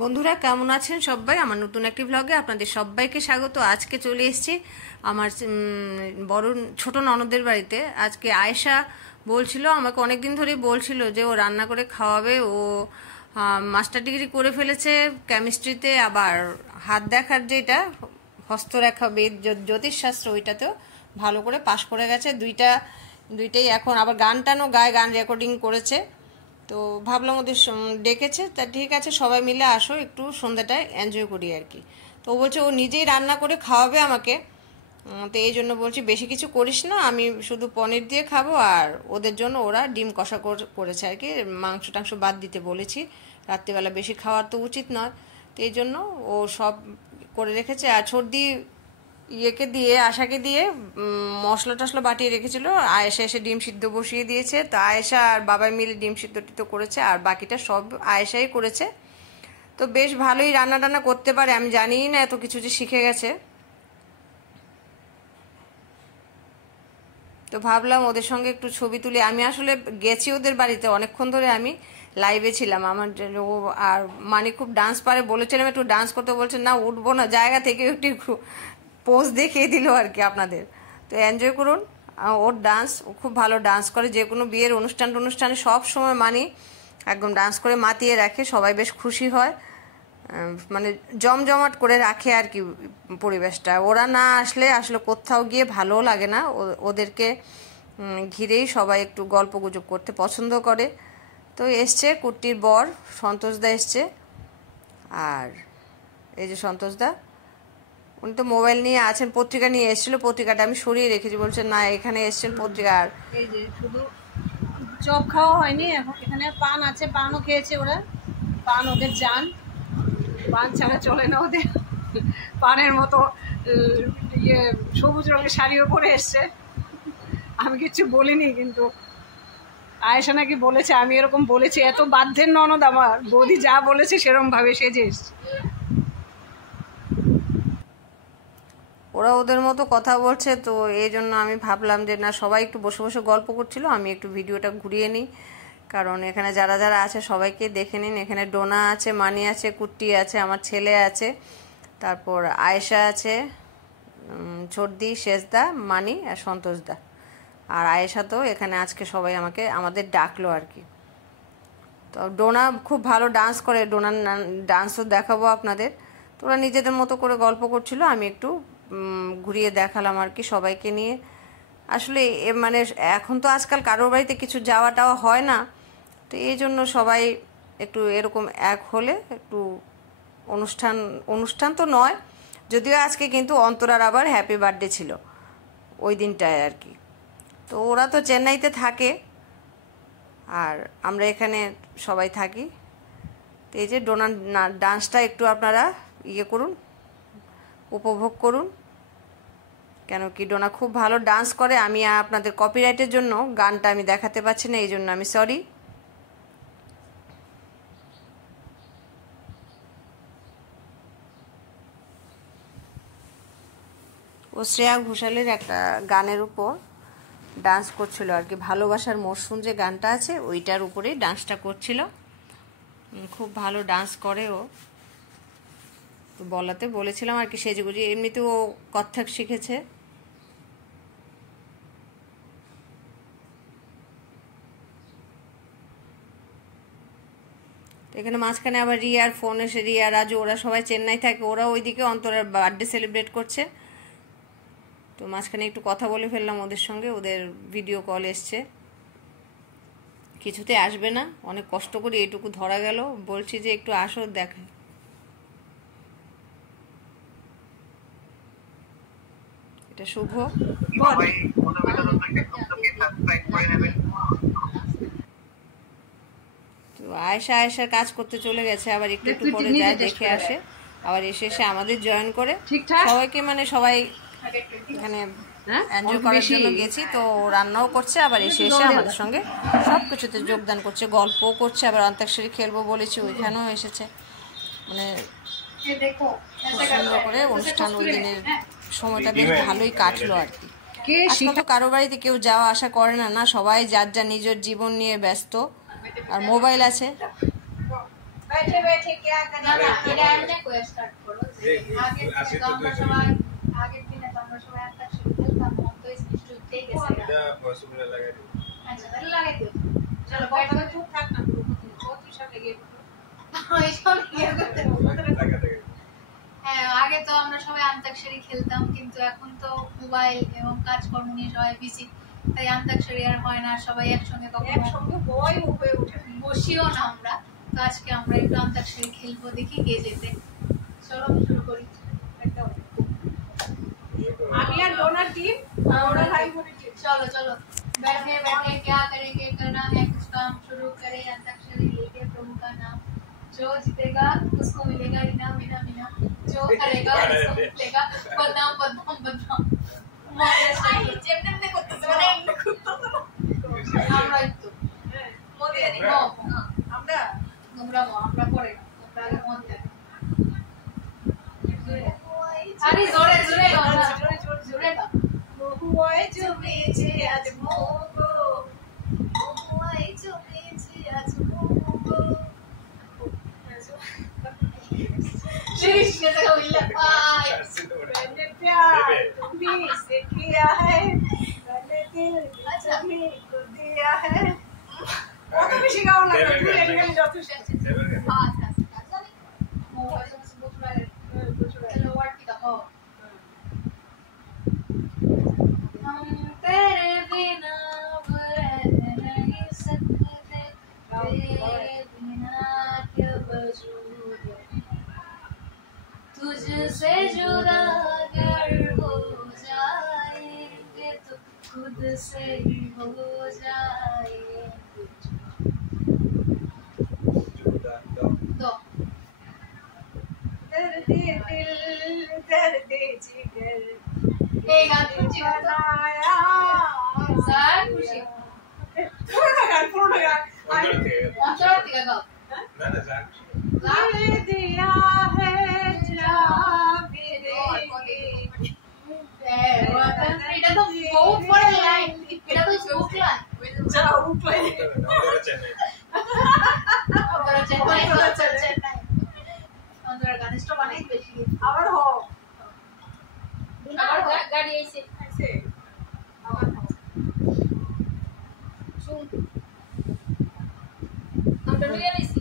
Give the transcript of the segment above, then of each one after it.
বন্ধুরা কেমন আছেন সবাই? আমার নতুন একটি ব্লগে আপনাদের সবাইকে স্বাগত। আজকে চলে এসেছি আমার বড় ছোট ননদের বাড়িতে। আজকে আয়েশা বলছিল, আমাকে অনেকদিন ধরেই বলছিল যে ও রান্না করে খাওয়াবে। ও মাস্টার ডিগ্রি করে ফেলেছে কেমিস্ট্রিতে, আবার হাত দেখার যেটা হস্তরেখা বেদ জ্যোতিষশাস্ত্র ওইটাতেও ভালো করে পাশ করে গেছে। দুইটাই এখন আবার গান টানও গায়, গান রেকর্ডিং করেছে। তো ভাবলাম ওদের ডেকেছে, তা ঠিক আছে সবাই মিলে আসো, একটু সন্ধ্যাটায় এনজয় করি আর কি। তো ও বলছে ও নিজেই রান্না করে খাওয়াবে আমাকে। তো এই জন্য বলছি বেশি কিছু করিস না, আমি শুধু পনির দিয়ে খাবো। আর ওদের জন্য ওরা ডিম কষা করেছে আর কি, মাংস টাংস বাদ দিতে বলেছি, রাত্রিবেলা বেশি খাওয়ার তো উচিত নয়। তো এই জন্য ও সব করে রেখেছে। আর সর্দি আশাকে দিয়ে মশলা টশলা বাটিয়ে রেখেছিল। আয়েশা এসে ডিম সিদ্ধ বসিয়ে দিয়েছে। তো আয়েশা আর বাবাই মিলে ডিম সিদ্ধ টিদ্ধ করেছে, আর বাকিটা সব আয়েশাই করেছে। তো বেশ ভালোই রান্না টান্না করতে পারে, আমি জানিই না এত কিছু যে শিখে গেছে। তো ভাবলাম ওদের সঙ্গে একটু ছবি তুলি। আমি আসলে গেছি ওদের বাড়িতে, অনেকক্ষণ ধরে আমি লাইভে ছিলাম। আমার ও আর মানে খুব ডান্স পারে, বলেছিলাম একটু ডান্স করতে, বলছে না উঠবো না জায়গা থেকে, একটু পোজ দেখিয়ে দিল আর কি আপনাদের। তো এনজয় করুন ওর ডান্স। ও খুব ভালো ডান্স করে, যে কোনো বিয়ের অনুষ্ঠানে সব সময় মানি একদম ডান্স করে মাতিয়ে রাখে, সবাই বেশ খুশি হয়, মানে জমজমাট করে রাখে আর কি পরিবেশটা। ওরা না আসলে কোথাও গিয়ে ভালো লাগে না। ওদেরকে ঘিরেই সবাই একটু গল্প গুজব করতে পছন্দ করে। তো এসছে কুট্টির বর সন্তোষদা এসছে। আর এই যে সন্তোষদা, উনি তো মোবাইল নিয়ে আছেন, পত্রিকা নিয়ে এসেছিল, পত্রিকাটা আমি সরিয়ে রেখেছি, বলছেন না এখানে এসছেন পত্রিকা। আর এই যে শুধু চপ খাওয়া হয়নি, এখন এখানে পান আছে, পানও খেয়েছে ওরা। পান ওদের জান, পান ছাড়া চলে না ওদের। পানের মতো সবুজ রঙের শাড়িও পরে এসছে। আমি কিছু বলিনি, কিন্তু আয়েশা নাকি বলেছে আমি এরকম বলেছি। এত বাধ্যের ননদ আমার, বৌদি যা বলেছে সেরকম ভাবে সেজে এসছে। ওরা ওদের মতো কথা বলছে, তো এই জন্য আমি ভাবলাম যে না, সবাই একটু বসে বসে গল্প করছিল, আমি একটু ভিডিওটা ঘুরিয়ে নিই। কারণ এখানে যারা যারা আছে সবাইকে দেখে নিন। এখানে ডোনা আছে, মানি আছে, কুট্টি আছে, আমার ছেলে আছে, তারপর আয়েশা আছে, ছোটদি, শেষদা, মানি আর সন্তোষদা। আর আয়েশা তো এখানে আজকে সবাই আমাদের ডাকলো আর কি। তো ডোনা খুব ভালো ডান্স করে, ডোনার ডান্সও দেখাবো আপনাদের। তো ওরা নিজেদের মতো করে গল্প করছিল, আমি একটু ঘুরিয়ে দেখালাম আর কি সবাইকে নিয়ে। আসলে মানে এখন তো আজকাল কারোর বাড়িতে কিছু যাওয়া টাওয়া হয় না, তো এই জন্য সবাই একটু এরকম এক হলে একটু অনুষ্ঠান তো নয় যদিও, আজকে কিন্তু অন্তরার আবার হ্যাপি বার্থডে ছিল ওই দিনটায় আর কি। তো ওরা তো চেন্নাইতে থাকে আর আমরা এখানে সবাই থাকি। তো এই যে ডোনার ডান্সটা একটু আপনারা করুন, উপভোগ করুন, কেন কি ডোনা খুব ভালো ডান্স করে। আমি আপনাদের কপিরাইটের জন্য গানটা আমি দেখাতে পারছি না, এই জন্য আমি সরি। ও শ্রেয়া ঘোষালের একটা গানের উপর ডান্স করছিল আর কি, ভালোবাসার মরশুম যে গানটা আছে ওইটার উপরেই ডান্সটা করছিল। খুব ভালো ডান্স করে ও। তো বলাতে বলেছিলাম আর কি সেজেগুজি, এমনিতেও ও কত্থক শিখেছে। এখানে মাঝখানে আবার রিয়ার ফোন এসে, রিয়া, রাজু ওরা সবাই চেন্নাই থাকে, ওরা ওইদিকে অন্তরের বার্থডে সেলিব্রেট করছে। তো মাঝখানে একটু কথা বলে ফেললাম ওদের সঙ্গে, ওদের ভিডিও কল এসছে। কিছুতে আসবে না, অনেক কষ্ট করে এটুকু ধরা গেল, বলছি যে একটু আসো দেখে। এটা শুভ। তো আয়েশার কাজ করতে চলে গেছে, আবার একটু একটু পরে যায়, দেখে আসে, আবার এসে আমাদের জয়েন করে। সবাইকে মানে সবাই এখানে এনজয় করার জন্য গেছি। তো রান্নাও করছে, আবার এসে আমাদের সঙ্গে সব কিছুতে যোগদান করছে, গল্পও করছে, আবার অন্তাক্ষরী খেলবো বলেছি ওইখানেও এসেছে। মানে খুব সুন্দর করে অনুষ্ঠান, ওই দিনের সময়টা বেশ ভালোই কাটলো আর কি। আজকাল তো কারো বাড়িতে কেউ যাওয়া আসা করে না, না সবাই যার নিজের জীবন নিয়ে ব্যস্ত, আর মোবাইল আছে। बैठे बैठे क्या करना এটা এমনি করে স্টার্ট করো যে আগে থেকে তো আমরা সবাই আগের দিনে তো আমরা সবাই একটা শুরু করতাম তো এই জিনিসটা উঠেই গেছে এটা পসিবল লাগাই দিই আচ্ছা তাহলে লাগাই দিও চলো बैठ बैठो चुप থাক না बहुत ही साथ लगे এইসব ইয়ে করতে লাগা লাগে হ্যাঁ আগে তো আমরা সবাই আন্তাক্ষরী খেলতাম কিন্তু এখন তো মোবাইল এবং কাজকর্ম নিয়ে সবাই বিজি তাই আন্তাক্ষরী আর হয় না সবাই একসঙ্গে কখনো একসঙ্গে বই হয়ে ওঠে বসিও না আমরা তো আজকে আমরা একটু আন্তাক্ষরী খেলবো দেখি কে যেতে চলো শুরু করি একদম আমি আর ডোনার टीम और भाई बोले चलो चलो बैठे बैठे क्या करेंगे करना है कुछ काम शुरू करें अंताक्षरी लेके प्रभु का नाम जो जीतेगा उसको मिलेगा इनाम इनाम इनाम जो करेगा उसको मिलेगा बदनाम बदनाम बदनाम আমরা একটু আমরা পরে আমরা আগে মন দেয় আরে জোরে জোরে জোরে গাও মহুয়ায় জমেছে আজ মোগো মহুয়ায় জমেছে আজ মোগো शीश के तो मिला पाई मैंने प्यार तुम्ही से किया है मैंने दिल तुम्ही को दिया है वो तो भी सिखाओ ना तू एंगल যথেষ্ট हां महुआ से बहुत रहा चलो वर्ड की हो हम तेरे बिना रह नहीं सकते तेरे बिना क्या वजूद तुझसे जुदा अगर हो जाएंगे तो खुद से ही हो जाएंगे तो दर्द दिल दर्द जिगर एक गान खुशी बनाया सर खुशी पूर्ण गान अंचल का गाओ না না জান ये दिया है এটা তো বহুত বড় লাইন এটা তো স্মুথ লাইন যাও উপরে আমরা চেন্নাই আমরা চেন্নাই আমরা গানেশটা অনেক বেশি আবার হো আবার গাড়ি এসে ऐसे আবার হো শুন আমরা লইয়া লইছি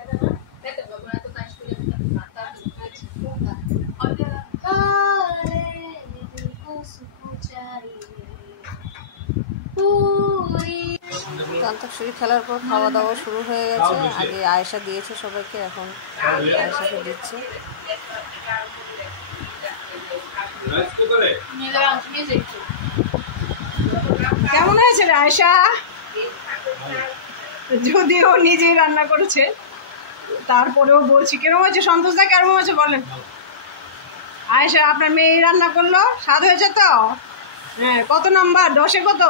এটা না দেখো বাবা এত কাজ করে আমি মাথা আছে আরে দিল কো সুকু চাইয়ে পুরি অন্তাক্ষরী খেলার পর খাওয়া দাওয়া শুরু হয়ে গেছে আগে আয়েশা দিয়েছে সবাইকে এখন আয়েশাকে দিচ্ছে রাজকো করে নিজের অংশ মিউজিক কেমন হয়েছে রে আয়েশা যদিও নিজেই রান্না করেছে তারপরেও বলছি কেমন হয়েছে সন্তোষ দা কেমন হয়েছে বলেন আয়েশা আপনার মেয়ে রান্না করলো স্বাদ হয়েছে তো হ্যাঁ কত নাম্বার 10-এ কত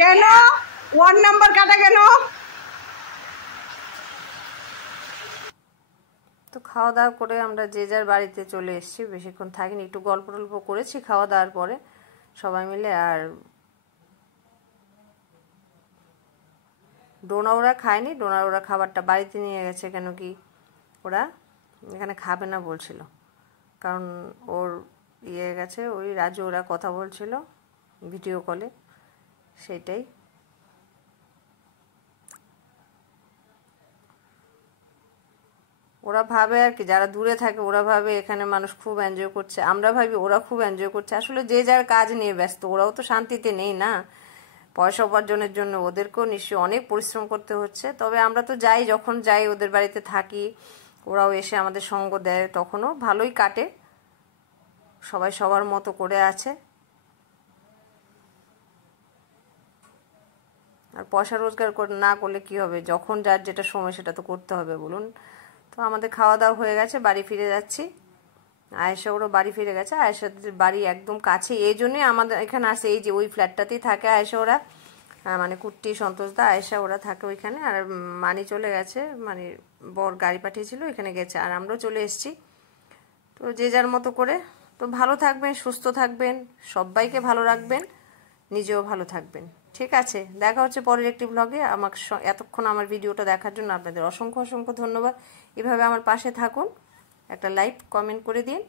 কেন 1 নাম্বার কাটা কেন তো খাওয়া দাওয়া করে আমরা যে যার বাড়িতে চলে এসেছি বেশিক্ষণ থাকিনি একটু গল্প টল্প করেছি খাওয়া দাওয়ার পরে সবাই মিলে আর ডোনা ওরা খায়নি ডোনা ওরা খাবারটা বাড়িতে নিয়ে গেছে কেন কি ওরা এখানে খাবে না বলছিল কারণ ওর ইয়ে গেছে ওই রাজু ওরা কথা বলছিল ভিডিও কলে সেটাই ওরা ভাবে আর কি যারা দূরে থাকে ওরা ভাবে এখানে মানুষ খুব এনজয় করছে আমরা ভাবি ওরা খুব এনজয় করছে আসলে যে যার কাজ নিয়ে ব্যস্ত ওরাও তো শান্তিতে নেই না পয়সা উপার্জনের জন্য ওদেরকেও নিশ্চয়ই অনেক পরিশ্রম করতে হচ্ছে তবে আমরা তো যাই যখন যাই ওদের বাড়িতে থাকি ওরাও এসে আমাদের সঙ্গ দেয় তখনও ভালোই কাটে সবাই সবার মতো করে আছে আর পয়সা রোজগার না করলে কি হবে যখন যার যেটা সময় সেটা তো করতে হবে বলুন তো আমাদের খাওয়া দাওয়া হয়ে গেছে বাড়ি ফিরে যাচ্ছি আয়েশা ওরও বাড়ি ফিরে গেছে আয়েশাদের বাড়ি একদম কাছে এই জন্যই আমাদের এখানে আসে এই যে ওই ফ্ল্যাটটাতেই থাকে আয়েশা ওরা মানে কুট্টি সন্তোষদা আয়েশা ওরা থাকে ওইখানে আর মানি চলে গেছে মানে বর গাড়ি পাঠিয়েছিল এখানে গেছে আর আমরাও চলে এসেছি তো যে যার মতো করে তো ভালো থাকবেন সুস্থ থাকবেন সবাইকে ভালো রাখবেন নিজেও ভালো থাকবেন ঠিক আছে, দেখা হচ্ছে পরের একটি ব্লগে। আমাকে এতক্ষণ আমার ভিডিওটা দেখার জন্য আপনাদের অসংখ্য অসংখ্য ধন্যবাদ। এভাবে আমার পাশে থাকুন, একটা লাইক কমেন্ট করে দিন।